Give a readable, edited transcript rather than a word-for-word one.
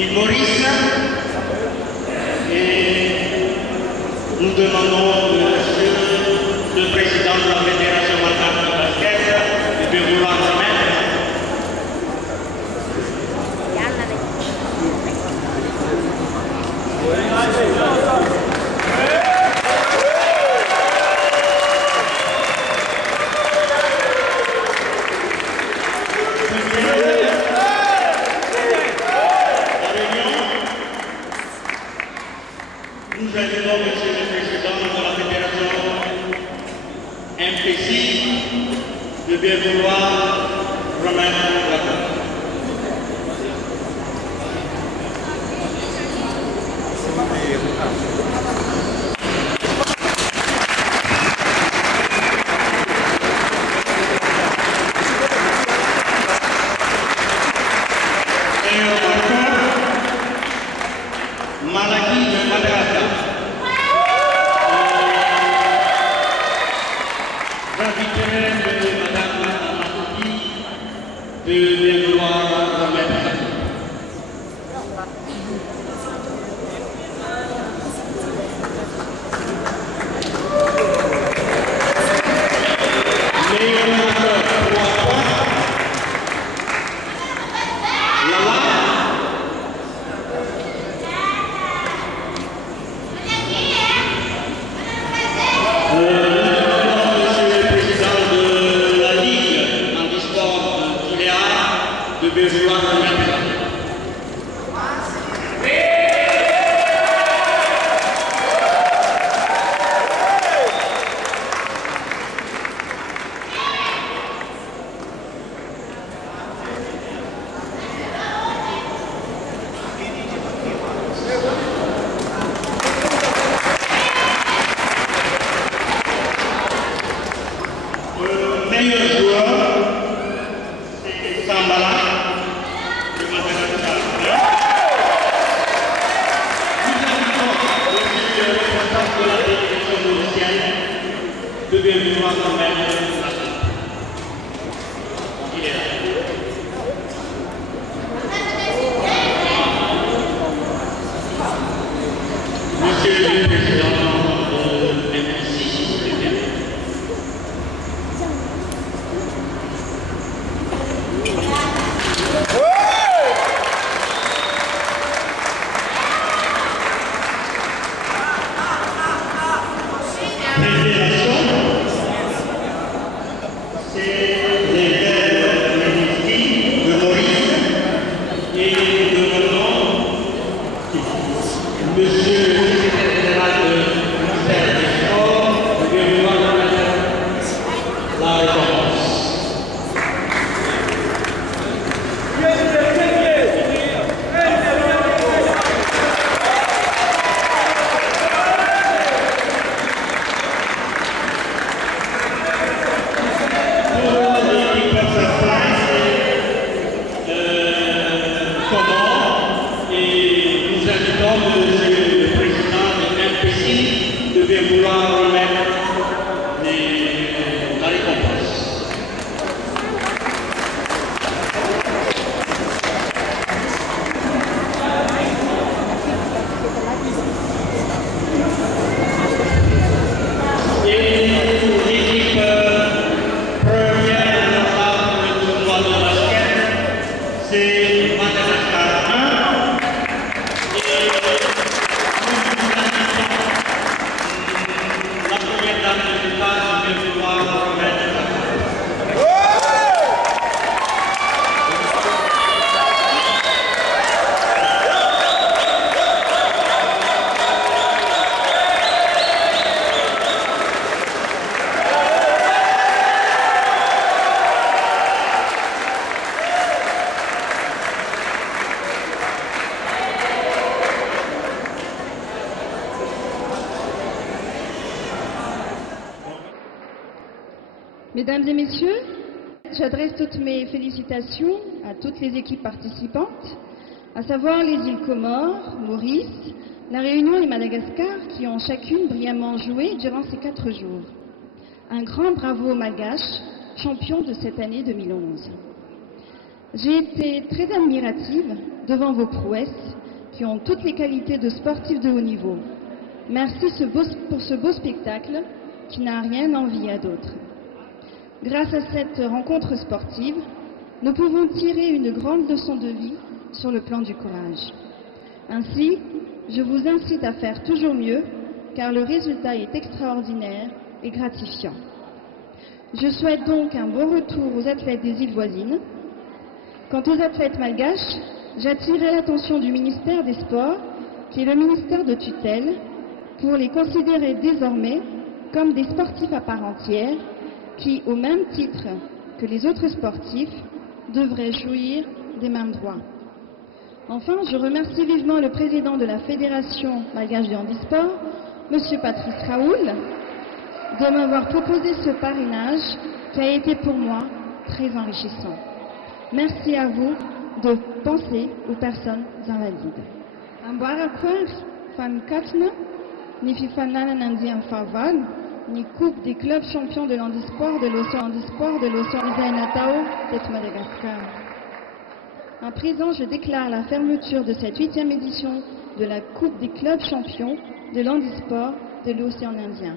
Il Maurice, et nous demandons le président de la Fédération Macabre de basket de vouloir remettre. Nous appelons Monsieur le Président de la Fédération MPC de bien vouloir remettre la parole. Malaki de Madagascar. L'invité de Madame Matouki de bien vouloir remettre. c'est Madagascar 1. Et la première dame de l'État, je vais vouloir remettre la parole. Mesdames et messieurs, j'adresse toutes mes félicitations à toutes les équipes participantes, à savoir les îles Comores, Maurice, La Réunion et Madagascar, qui ont chacune brillamment joué durant ces 4 jours. Un grand bravo aux Malgaches, champions de cette année 2011. J'ai été très admirative devant vos prouesses, qui ont toutes les qualités de sportifs de haut niveau. Merci pour ce beau spectacle qui n'a rien envié à d'autres. Grâce à cette rencontre sportive, nous pouvons tirer une grande leçon de vie sur le plan du courage. Ainsi, je vous incite à faire toujours mieux, car le résultat est extraordinaire et gratifiant. Je souhaite donc un bon retour aux athlètes des îles voisines. Quant aux athlètes malgaches, j'attirerai l'attention du ministère des Sports, qui est le ministère de tutelle, pour les considérer désormais comme des sportifs à part entière, qui, au même titre que les autres sportifs, devraient jouir des mêmes droits. Enfin, je remercie vivement le président de la Fédération malgache de handisport, M. Patrice Raoul, de m'avoir proposé ce parrainage qui a été pour moi très enrichissant. Merci à vous de penser aux personnes invalides. Ni Coupe des clubs champions de l'handisport de l'océan Natao de Madagascar. À présent, je déclare la fermeture de cette 8e édition de la Coupe des clubs champions de l'handisport de l'océan Indien.